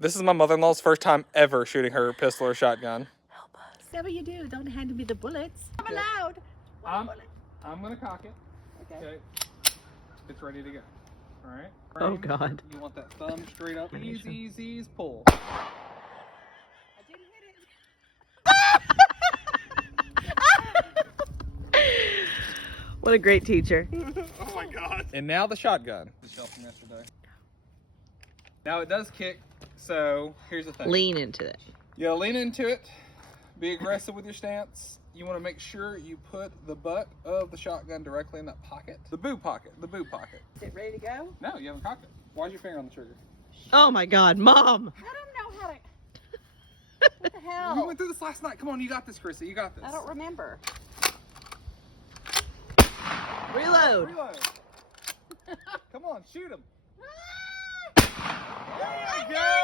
This is my mother-in-law's first time ever shooting her pistol or shotgun. Help us. Is that what you do? Don't hand me the bullets. I'm allowed. I'm gonna cock it. Okay. It's ready to go. All right. Oh, God. You want that thumb straight up. Easy, pull. I didn't hit it. What a great teacher. Oh my God. And now the shotgun. The shell from yesterday. Now it does kick, so here's the thing. Lean into it. Yeah, lean into it. Be aggressive with your stance. You want to make sure you put the butt of the shotgun directly in that pocket. The boo pocket. The boo pocket. Is it ready to go? No, you haven't cocked it. Why's your finger on the trigger? Oh my God, Mom. I don't know how to. What the We hell? went through this last night. Come on, you got this, Chrissy. You got this. I don't remember. Reload. Reload. Come on, shoot him. Ah! There you go.